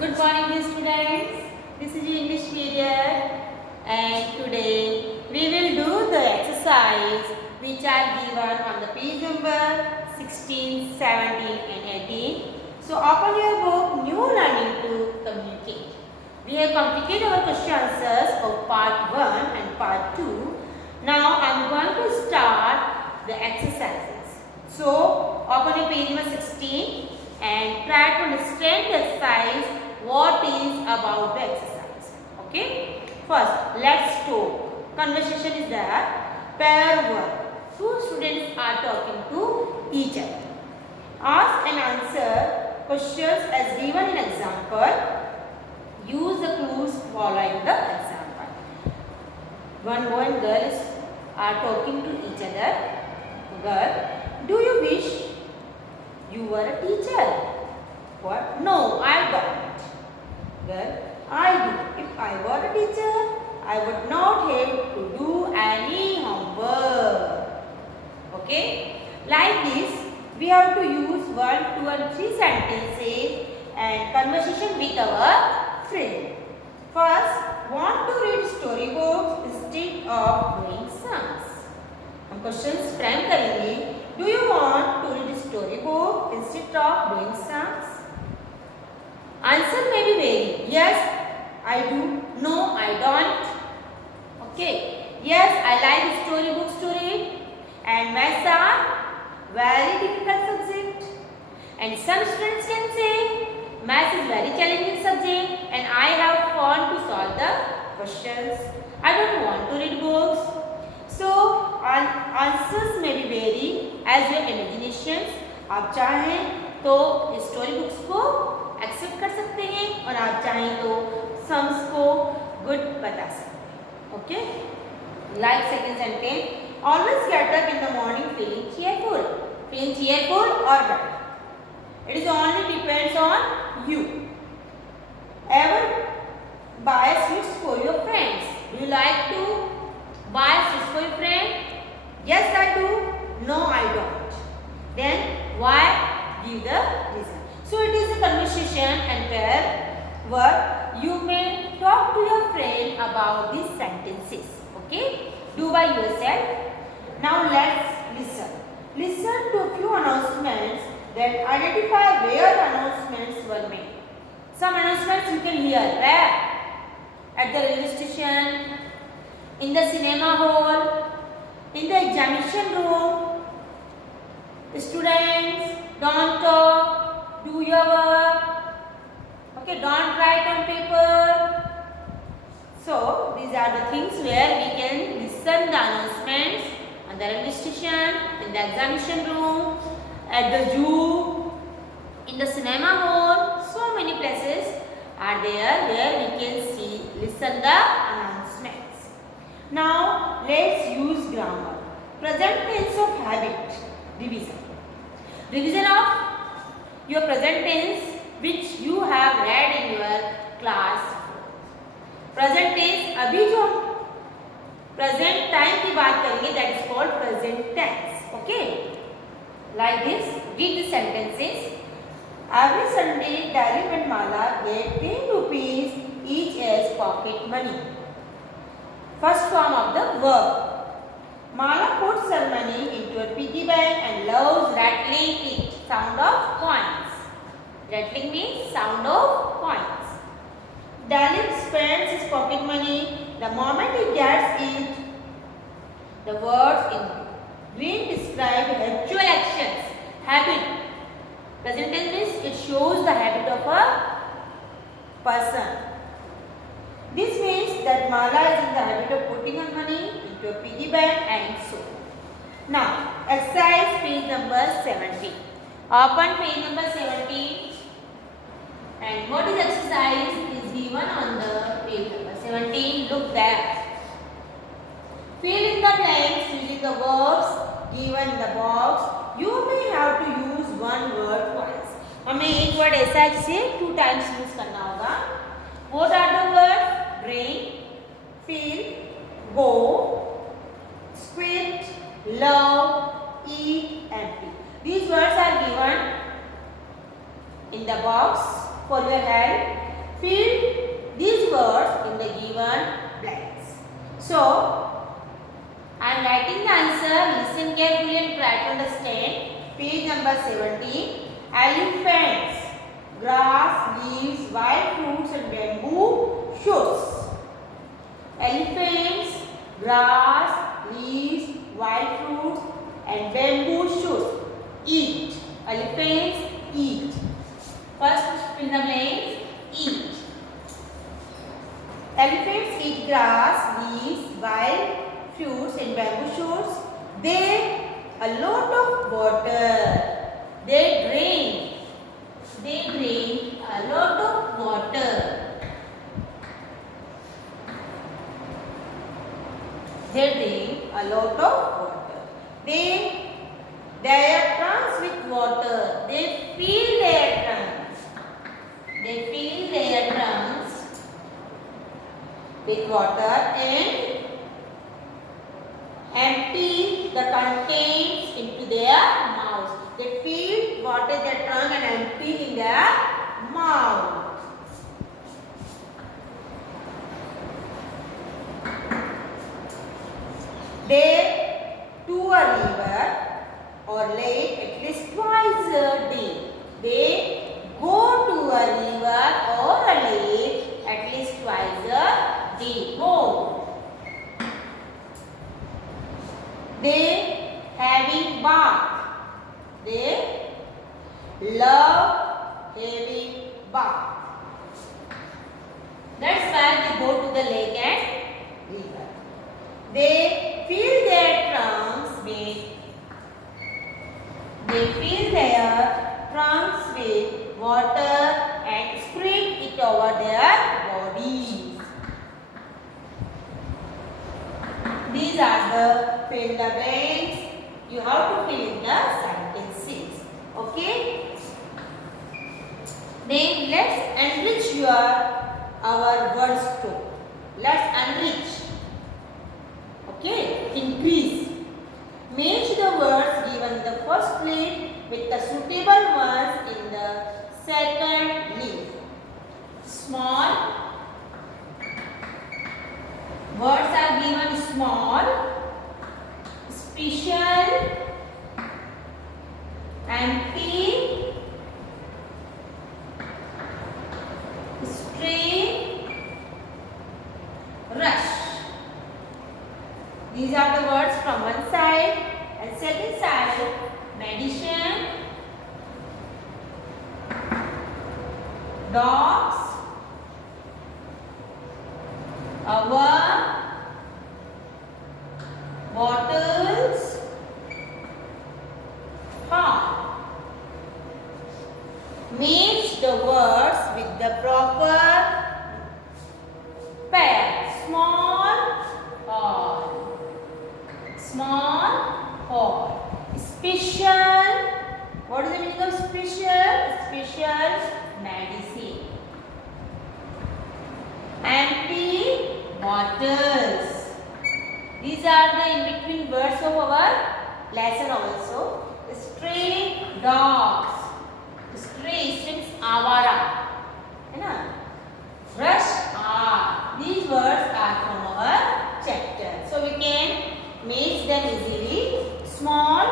Good morning, dear students. This is your English period, and today we will do the exercise which are given on the page number 16, 17, and 18. So, open your book, New Learning to Communicate. We have completed our question answers of part 1 and part 2. Now, I am going to start the exercises. So, open your page number 16 and try to understand the exercise. What is about the exercise? Okay. First, let's talk. Conversation is there. Pair work. Two students are talking to each other. Ask and answer questions as given in example. Use the clues following the example. One boy and girl are talking to each other. Girl, do you wish you were a teacher? What? No, I don't. Girl, I do. If I were a teacher, I would not have to do any homework. Okay? Like this, we have to use 1, 2 and 3 sentences and conversation with our friend. First, want to read storybooks instead of doing sums. हम questions frame करेंगे. Do you want to read storybook instead of doing sums? Answer may be vary. Yes, I do. No, I don't. Okay. Yes, I like storybooks to read. And maths are very difficult subject. And some students can say maths is very challenging subject and I have fun to solve the questions. I don't want to read books. So answers may be vary as your imaginations. आप चाहें तो story books को accept कर सकते हैं और आप चाहें तो सम्स को गुड बता सकते हैं. Okay. Like second sentence. Always get up in the morning feeling cheerful. Feeling cheerful और bad. It is only depends on you. Ever buy sweets for your friends. Do you like to buy sweets for your friend? Yes, I do. No, I don't. Then why? Give the reason. So it is a conversation and pair work. You may talk to your friend about these sentences. Okay? Do by yourself. Now let's listen. Listen to a few announcements that identify where the announcements were made. Some announcements you can hear where? At the railway station, in the cinema hall, in the examination room. Students, don't talk, do your work. Okay, don't write on paper. So, these are the things where we can listen the announcements on the railway station, in the examination room, at the zoo, in the cinema hall. So many places are there where we can see, listen the announcements. Now, let's use grammar. Present tense of habit. Revision. Revision of your present tense which you have read in your class. Present tense, अभी जो present time की बात करेंगे, that is called present tense. Okay? Like this, read the sentences. Every Sunday, Dilip and Mala get 10 rupees each as pocket money. First form of the verb. Mala puts her money into a piggy bank and loves rattling it. Sound of coins. Rattling means sound of coins. Dilip spends his pocket money. The moment he gets it, the words in green describe habitual actions. Habit. Present tense means it shows the habit of a person. This means that Mala is in the habit of putting her money into a piggy bank and so on. Now, exercise page number 17. Open page number 17. And what is exercise is given on the page number 17. Look there. Fill in the blanks using the verbs given in the box. You may have to use one word twice. हमें एक word ऐसा है जिसे 2 times use करना होगा. What are the words? Drink, feel, go, squint, love, eat, empty. These words are given in the box for your help. Fill these words in the given blanks. So, I am writing the answer. Listen carefully and try to understand. Page number 17. Elephants, grass, leaves, wild fruits and bamboo shoots. Elephants, grass, leaves, wild fruits and bamboo shoots. Eat. Elephants eat. First fill the blanks. Eat. Elephants eat grass, leaves, wild fruits and bamboo shoots. They a lot of water. They drink a lot of water. They drink a lot of water. Their trunks with water. They fill their trunks. They fill their trunks with water and empty the contents into their mouths. They fill water their trunk and empty in their mouth. They to a river or lake at least twice a day. They go to a river or a lake at least twice a day. Go. They having bath. They love having bath. That's why they go to the lake and river. They fill their trunks with water and spread it over their bodies. These are the fill the blanks. You have to fill in the sentences. Okay? Then let's enrich our words too. Let's enrich. Okay? Increase. Match the words given in the first plate with the suitable ones in the second leaf. Small. Words are given small, special, empty, stray, rush. These are the words from one side and second side. Medicine, dogs, our, bottles, heart. Match the words with the proper pair. Small, all. Small, all. Special. What is the meaning of special? Special medicine. Empty, bottles. These are the in between words of our lesson also. Stray, dogs. Stray means avara. Rush, these words are from our chapter. So we can match them easily. Small,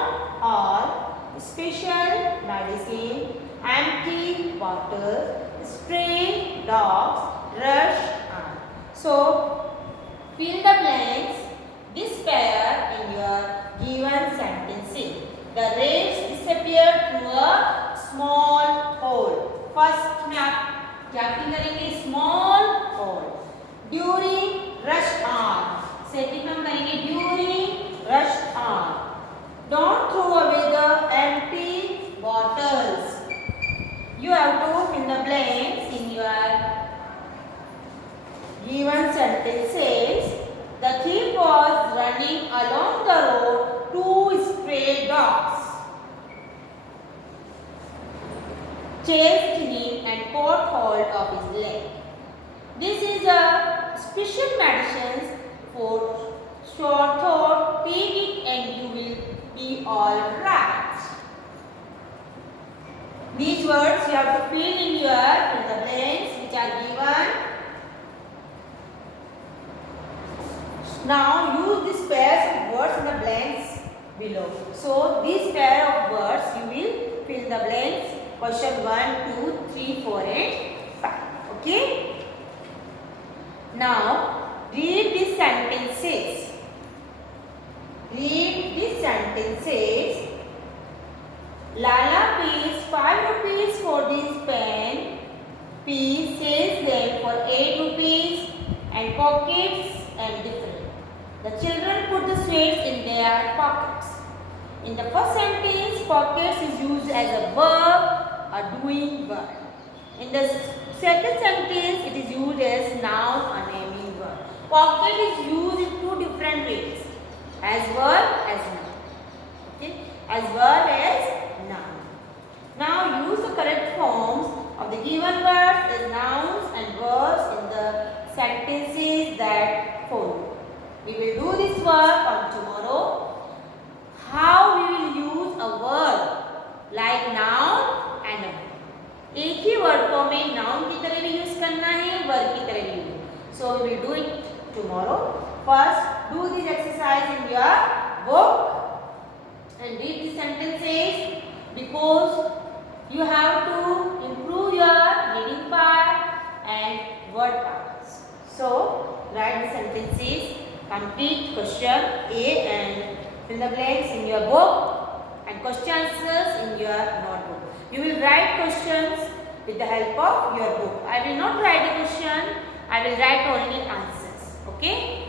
all, special, medicine, empty, bottle, stray, dogs, rush, So fill the blanks. This pair in your given sentences. The rays disappear through a small hole. First में आप क्या fill करेंगे? Small hole. During rush hour. Second में हम करेंगे during rush hour. Don't throw away the empty bottles. You have to fill the blanks in your given sentences. The thief was running along the road. Two stray dogs chased him and caught hold of his leg. This is a special medicine for sore throat. Take it and you will be all right. These words you have to fill in the blanks which are given blanks below. So these pair of words you will fill the blanks. Question 1, 2, 3, 4 and 5. Okay. Now read these sentences. Read these sentences. Lala pays 5 rupees for this pen. P sells them for 8 rupees and pockets and different. The children put the sweets in their pockets. In the first sentence, pockets is used as a verb, a doing verb. In the second sentence, it is used as noun, a naming verb. Pocket is used in two different ways. As verb, as noun. Okay? As verb, as noun. Now use the correct forms of the given words as nouns and verbs in the sentences that follow. We will do this work on tomorrow. How we will use a verb like noun and a verb. एक ही word को हमें noun की तरह भी use करना है, verb की तरह भी use. So we will do it tomorrow. First, do this exercise in your book and read the sentences because you have to improve your reading part and word parts. So, write the sentences, complete question A and fill the blanks in your book and question answers in your notebook. You will write questions with the help of your book. I will not write a question, I will write only answers. Okay?